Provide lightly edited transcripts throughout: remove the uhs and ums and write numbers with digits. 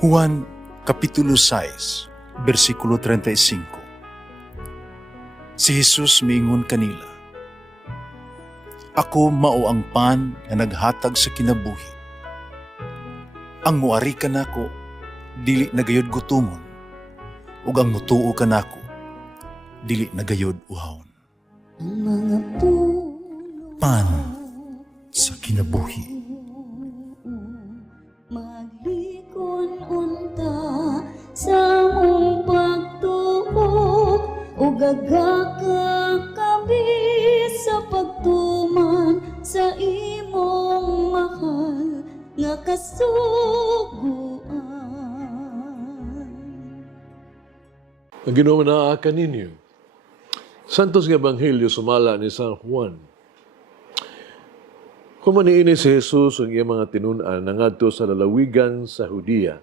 Juan Kapitulo 6, versikulo 35. Si Jesus miingon kanila, "Ako mao ang pan nga naghatag sa kinabuhi. Ang muari kanako dili nagayod gutomon, ug ang mutuo kanako dili nagayod uhawon." Ang mga puno Pan sa kinabuhi. maglikon unta sa mong pagtuo ug gagaka kami sa pagtuman sa imong mahal nga kasuguan. Ang ginumanaakan ninyo. Santos nga Ebanghelyo sumala ni San Juan. Kumaniini si Jesus ang iyang mga tinunan nangadto sa lalawigan sa Judea.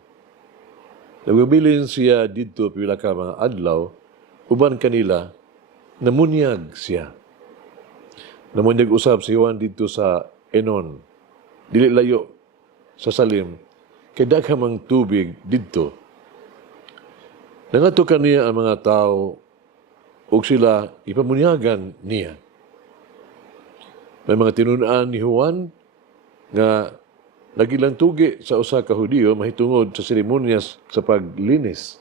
Nagabilin siya didto pila ka mga adlaw, uban kanila, namunyag siya. Namunyag usab si Juan didto sa Enon, dili layo sa Salim, kay daghamang tubig didto. Nangadto kaniya ang mga tao ug sila ipamunyagan niya. May mga tinunan ni Juan nga nagilang tugi sa usa ka Hudiyo mahitungod sa seremonyas sa paglinis.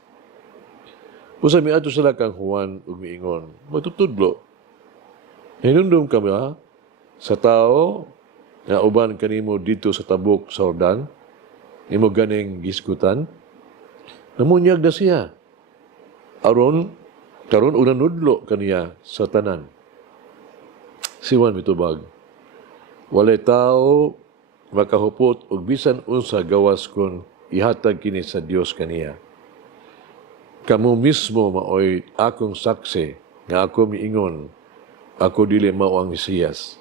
Usa miadto sila kang Juan ug miingon, "Matutudlo. Hinundom ka ba sa tao nga uban kanimo dito sa tabok sa Jordan, imo ganing gisgutan?" Namunyag na siya. Karon unanudlo kaniya sa tanan. Si Juan mitubag, walay tao makahupot og bisan unsa gawas kon ihatag kini sa Dios kaniya. Kamu mismo maoy akong saksi nga ako miingon, ako dili mao ang Mesiyas.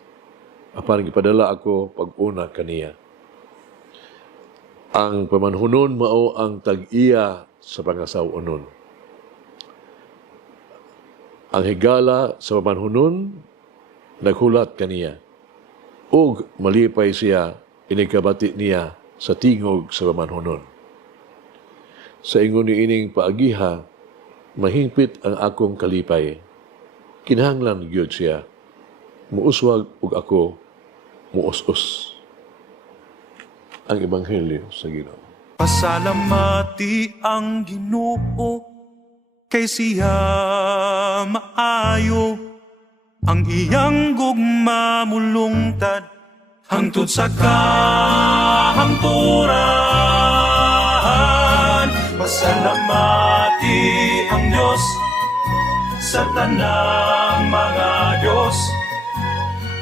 Apan gipadala ako pag-una kaniya. Ang pamanhunon mao ang tag-iya sa pangasaw-unon. Ang higala sa pamanhunon naghulat kaniya. Og malipay siya inikabati niya sa tingog sa pamanhunon. Sa ingon ni ining paagiha, mahingpit ang akong kalipay. Kinahanglan gyud siya. Muuswag ug ako muus-us. Ang Ebanghelyo sa Ginoo. Pasalamati ang Ginoo kay siya maayo, ang iyang gugma mulungtad hangtod sa kahangturan. Pasalamati ang Diyos sa tanang mga Diyos,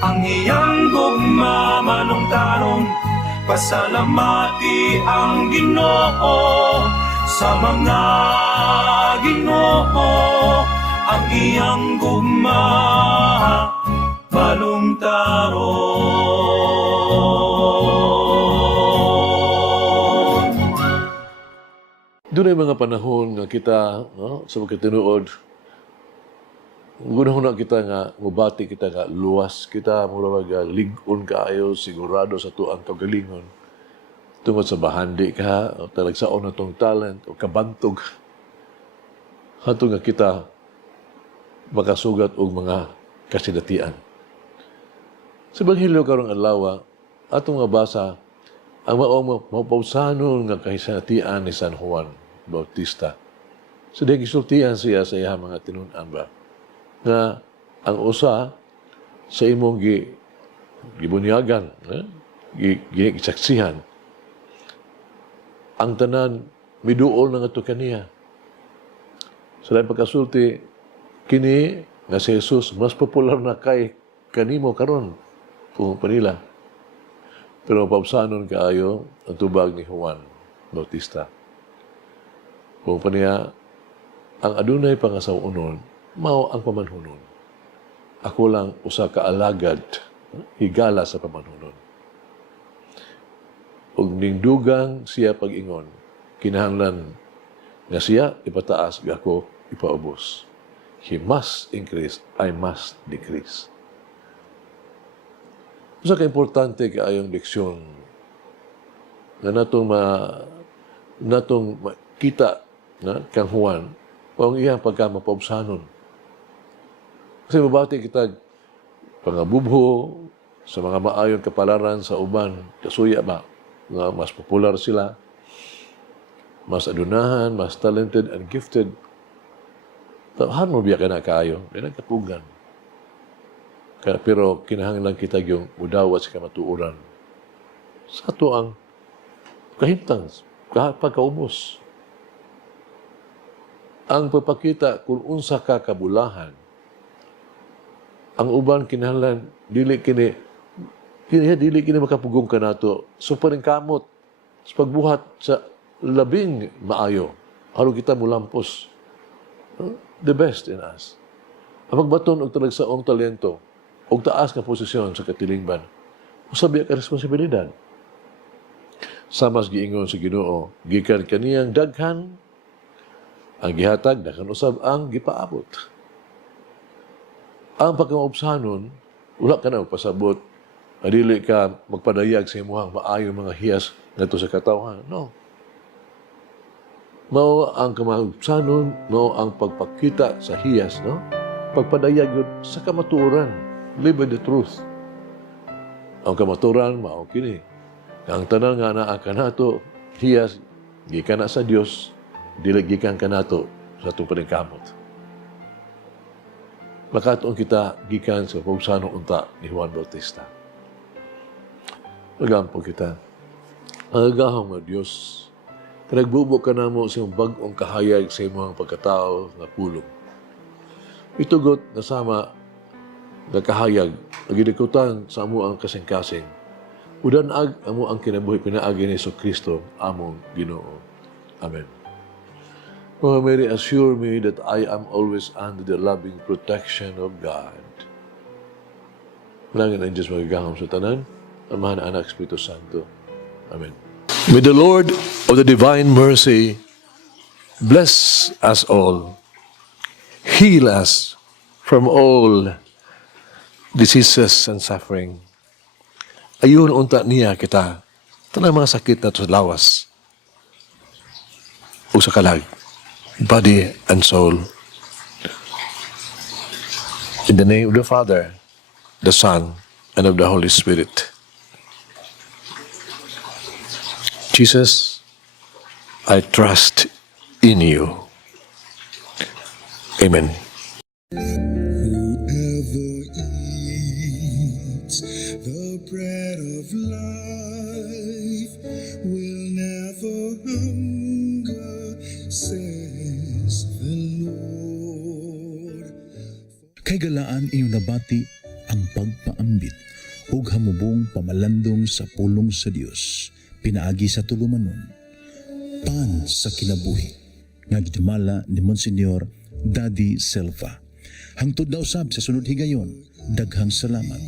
ang iyang gugma malungtaron. Pasalamati ang Ginoo sa mga Ginoo, ang iyang gugma malungtaron. Doon ay mga panahon nga kita, sa magkatinuod, gunahon na kita nga, mubati kita nga, luwas kita, mula ligon kaayo, sigurado sa tuang kagalingon. Tungod sa bahandi ka, o talagsaon na itong talent, o kabantog. Hato nga kita, makasugat og mga kasidatian. Sa Ebanghelyo karong adlaw, atong nga basa, ang mapausanon nga kahisanatian ni San Juan Bautista. So, dahil gisultian siya sa iya mga tinunan ba? Na ang usa sa imong gibunyagan, gisaksihan, ang tanan miduol na nga ito kaniya. Sa dahil pagkasulti, kini nga si Jesus mas popular na kay kanimo karon kung panila. Pero mapausanon kaayo ang tubag ni Juan Bautista. Kung paniya, ang adunay pangasaw-unon, mao ang pamanhunon. Ako lang usa ka alagad, higala sa pamanhunon. Ug ningdugang siya pag-ingon, kinahanglan nga siya ipataas, ako ipaubos. He must increase, I must decrease. Usa ka importante kaayong leksyon nga natong natong kita na kang Juan o ang iyang pagkamapaubsanon. Kasi mabati kita pangabubho sa mga maayon kapalaran sa uban, kasuya ba, nga mas popular sila, mas adunahan, mas talented and gifted. Tahan mo biya ka na kaayo, may nagkapugan. Pero kinahanglan kita yung mudawat sa kamatuuran. Sa ito ang kahimtang, pagkaubos. Ang papakita kung unsa ka kabulahan, ang uban kinahanglan dili kini makapugong ka nato. So paring kamot sa pagbuhat sa labing maayo. Haro kita mulampos. The best in us. Ang pagbaton og talagsaong talento og taas nga posisyon sa katilingban. Usabi ka responsibilidad. Samas giingon sa Ginoo, gikan kaniyang daghan ang gihatag daghan usab ang gipaabot. Ang pagkamaubsanon, wala ka na magpasabot. Adili ka magpadayag sa imuhang maayo mga hiyas ngadto sa katawhan. No. Mao ang kamaubsanon, mao ang pagpakita sa hiyas, no? Pagpadayag yun sa kamatuoran. Live with the truth. Ang kamatuoran, mao kini. Ang tanan nga naa kanato, hiyas, gikan na sa Dios, dili gikan kanato sa atong paningkamot. Makatuon kita gikan sa paubsanong unta ni Juan Bautista. Magampo kita. Ang agahong nga Diyos, nagbubo ka na mo sa iyong bag-ong kahayag sa iyong pagkatao na pulong. Itugot na sama na kahayag, nagidikutan sa amo ang kasing-kasing. Udanag amo ang kinabuhi pinaagi ni Kristo among Ginoo. Amen. Mother Mary, assure me that I am always under the loving protection of God. Malangin ang Diyos magagahom sa tanan, Amahan, Anak, Espiritu Santo. Amen. May the Lord of the divine mercy bless us all, heal us from all diseases and suffering. Ayun unta niya kita, tanang mga sakit na sa lawas o sa kalag, body and soul. In the name of the Father, the Son, and of the Holy Spirit. Jesus, I trust in you. Amen. Whoever eats the bread of life will never hunger, says the Lord. Kay galaan inyong nabati ang pagpaambit ug hamubong pamalandong sa pulong sa Dios pinaagi sa tulumanon. Pan sa kinabuhi nga gidumala ni Monsignor Daddy Silva. Hangtod daw sab sa sunod higayon, daghang salamat.